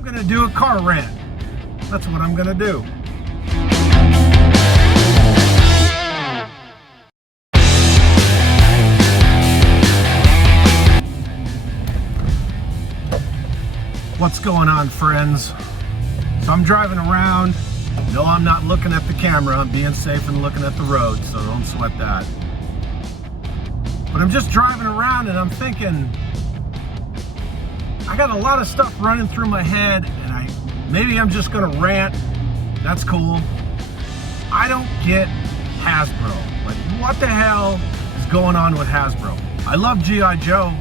I'm gonna do a car rant. That's what I'm gonna do. What's going on, friends? So I'm driving around. No, I'm not looking at the camera. I'm being safe and looking at the road, so don't sweat that. But I'm just driving around and I'm thinking, I got a lot of stuff running through my head, and maybe I'm just gonna rant. That's cool. I don't get Hasbro. Like, what the hell is going on with Hasbro? I love G.I. Joe.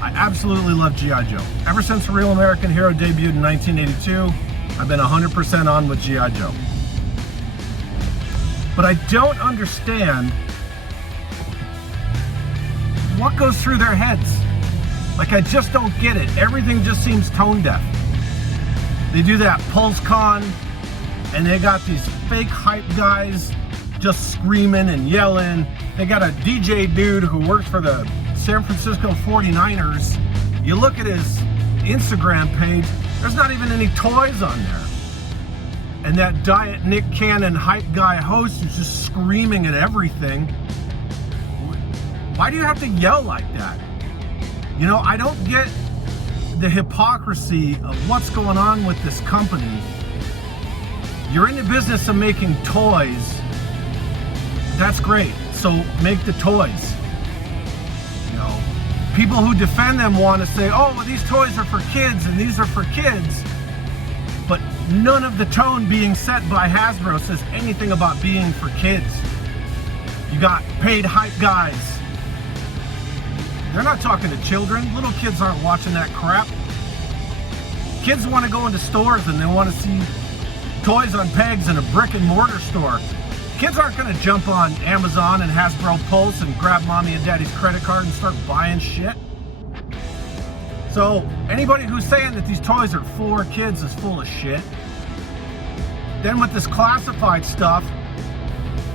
I absolutely love G.I. Joe. Ever since Real American Hero debuted in 1982, I've been 100% on with G.I. Joe. But I don't understand what goes through their heads. Like, I just don't get it. Everything just seems tone deaf. They do that PulseCon, and they got these fake hype guys just screaming and yelling. They got a DJ dude who works for the San Francisco 49ers. You look at his Instagram page, there's not even any toys on there. And that Diet Nick Cannon hype guy host is just screaming at everything. Why do you have to yell like that? You know, I don't get the hypocrisy of what's going on with this company. You're in the business of making toys. That's great. So make the toys. You know, people who defend them want to say, oh, well, these toys are for kids and these are for kids. But none of the tone being set by Hasbro says anything about being for kids. You got paid hype guys. They're not talking to children. Little kids aren't watching that crap. Kids want to go into stores and they want to see toys on pegs in a brick and mortar store. Kids aren't going to jump on Amazon and Hasbro Pulse and grab mommy and daddy's credit card and start buying shit. So anybody who's saying that these toys are for kids is full of shit. Then with this classified stuff,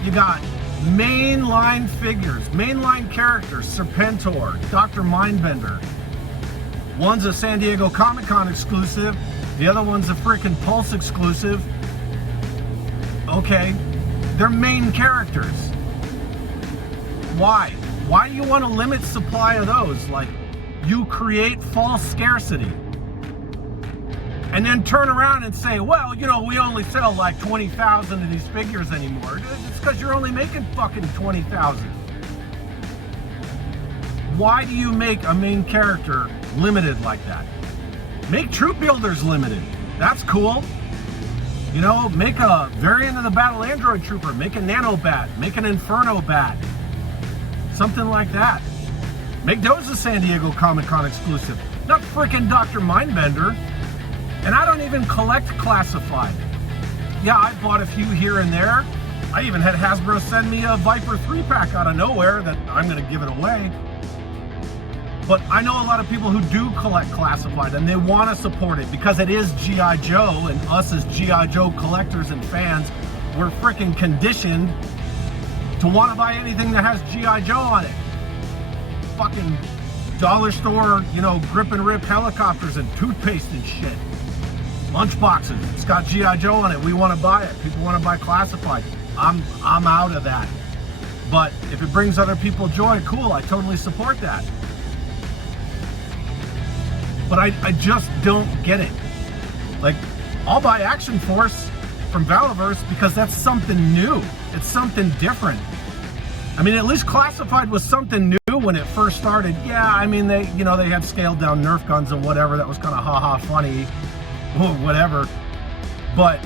you got mainline figures, mainline characters, Serpentor, Dr. Mindbender. One's a San Diego Comic-Con exclusive, the other one's a freaking Pulse exclusive. Okay, they're main characters. Why? Why do you want to limit supply of those? Like, you create false scarcity. And then turn around and say, well, you know, we only sell like 20,000 of these figures anymore. It's because you're only making fucking 20,000. Why do you make a main character limited like that? Make troop builders limited. That's cool. You know, make a variant of the Battle Android Trooper. Make a Nano Bat. Make an Inferno Bat. Something like that. Make those a San Diego Comic-Con exclusive. Not freaking Dr. Mindbender. And I don't even collect classified. Yeah, I bought a few here and there. I even had Hasbro send me a Viper 3-pack out of nowhere that I'm going to give it away. But I know a lot of people who do collect classified and they want to support it because it is G.I. Joe, and us as G.I. Joe collectors and fans, we're freaking conditioned to want to buy anything that has G.I. Joe on it. Fucking dollar store, you know, grip and rip helicopters and toothpaste and shit. Lunchboxes, it's got G.I. Joe on it. We want to buy it. People want to buy classified. I'm out of that. But if it brings other people joy, cool, I totally support that. But I just don't get it. Like, I'll buy Action Force from Valaverse because that's something new. It's something different. I mean, at least classified was something new when it first started. Yeah, I mean, they had scaled down Nerf guns and whatever. That was kind of haha funny. Whatever. But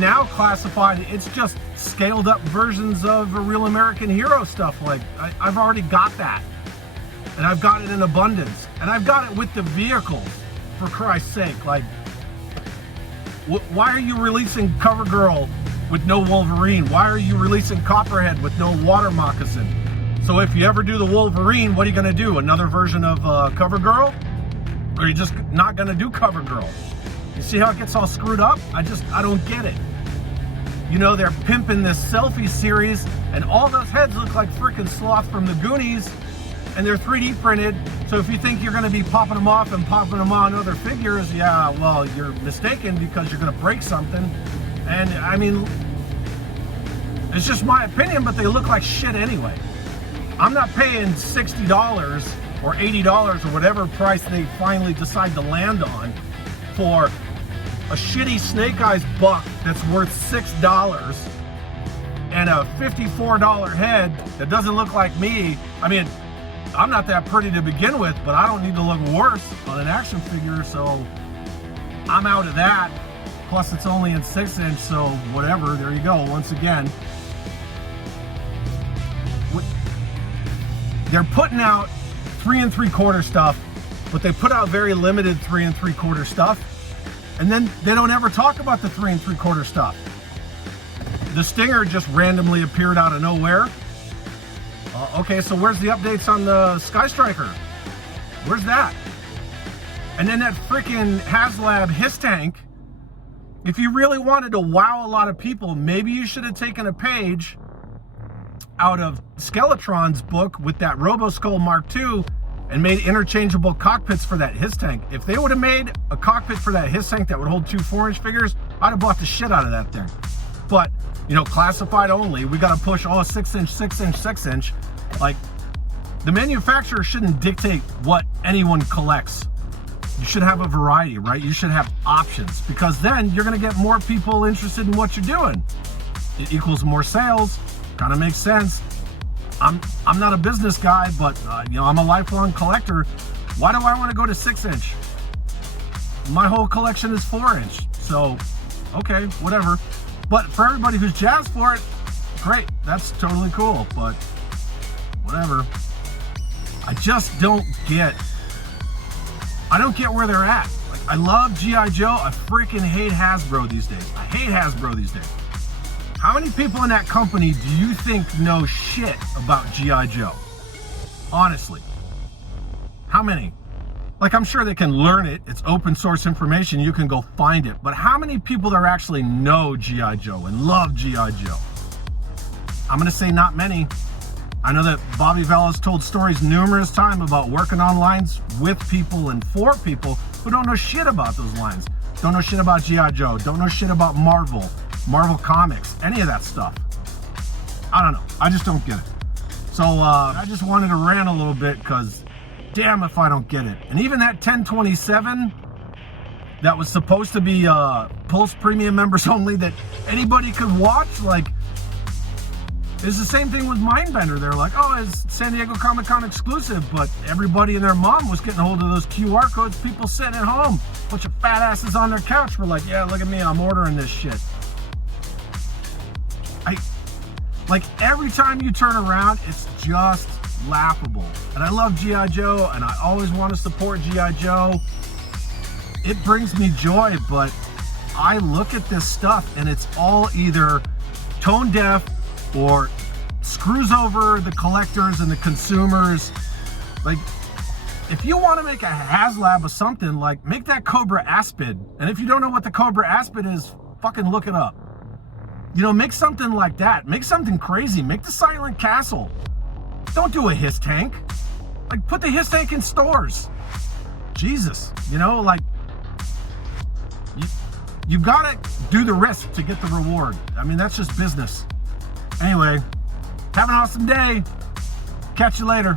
now classified, it's just scaled up versions of a Real American Hero stuff. Like, I've already got that, and I've got it in abundance, and I've got it with the vehicles, for Christ's sake. Like, why are you releasing CoverGirl with no Wolverine? Why are you releasing Copperhead with no water moccasin? So if you ever do the Wolverine, what are you going to do? Another version of CoverGirl? Or are you just not going to do CoverGirl? You see how it gets all screwed up? I don't get it. You know, they're pimping this Selfie Series, and all those heads look like freaking Sloth from the Goonies. and they're 3D printed. So if you think you're going to be popping them off and popping them on other figures, yeah, well, you're mistaken, because you're going to break something. And I mean, it's just my opinion, but they look like shit anyway. I'm not paying $60 or $80 or whatever price they finally decide to land on for a shitty Snake Eyes buck that's worth $6 and a $54 head that doesn't look like me. I mean, I'm not that pretty to begin with, but I don't need to look worse on an action figure, so I'm out of that. Plus it's only in 6-inch, so whatever, there you go. Once again, they're putting out 3 3/4 stuff, but they put out very limited 3 3/4 stuff, and then they don't ever talk about the 3 3/4 stuff. The Stinger just randomly appeared out of nowhere. Okay, so where's the updates on the Sky Striker? Where's that? And then that freaking HasLab Hiss Tank. If you really wanted to wow a lot of people, maybe you should have taken a page out of Skeletron's book with that RoboSkull Mark II and made interchangeable cockpits for that Hiss Tank. If they would have made a cockpit for that Hiss Tank that would hold 2 4-inch figures, I'd have bought the shit out of that thing. But, you know, classified only, we got to push, 6-inch, 6-inch, 6-inch. Like, the manufacturer shouldn't dictate what anyone collects. You should have a variety, right? You should have options, because then you're going to get more people interested in what you're doing. It equals more sales. Kind of makes sense. I'm not a business guy, but you know, I'm a lifelong collector. Why do I want to go to 6-inch? My whole collection is 4-inch. So, okay, whatever. But for everybody who's jazzed for it, great. That's totally cool. But whatever. I just don't get. I don't get where they're at. Like, I love G.I. Joe. I freaking hate Hasbro these days. I hate Hasbro these days. How many people in that company do you think know shit about G.I. Joe? Honestly. How many? Like, I'm sure they can learn it. It's open source information. You can go find it. But how many people there actually know G.I. Joe and love G.I. Joe? I'm going to say not many. I know that Bobby Vella's told stories numerous times about working on lines with people and for people who don't know shit about those lines. Don't know shit about G.I. Joe. Don't know shit about Marvel Comics, any of that stuff. I don't know. I just don't get it. So I just wanted to rant a little bit, because damn if I don't get it. And even that 1027 that was supposed to be Pulse Premium members only, that anybody could watch, like, it's the same thing with Mindbender. They're like, oh, it's San Diego Comic-Con exclusive, but everybody and their mom was getting a hold of those QR codes. People sitting at home, bunch of fat asses on their couch were like, yeah, look at me, I'm ordering this shit. Like, every time you turn around, it's just laughable. And I love G.I. Joe, and I always want to support G.I. Joe. It brings me joy, but I look at this stuff, and it's all either tone deaf or screws over the collectors and the consumers. Like, if you want to make a HasLab of something, like, make that Cobra Aspid. And if you don't know what the Cobra Aspid is, fucking look it up. You know, make something like that. Make something crazy. Make the Silent Castle. Don't do a Hiss Tank. Like, put the Hiss Tank in stores. Jesus, you know, like, you gotta do the risk to get the reward. I mean, that's just business. Anyway, have an awesome day. Catch you later.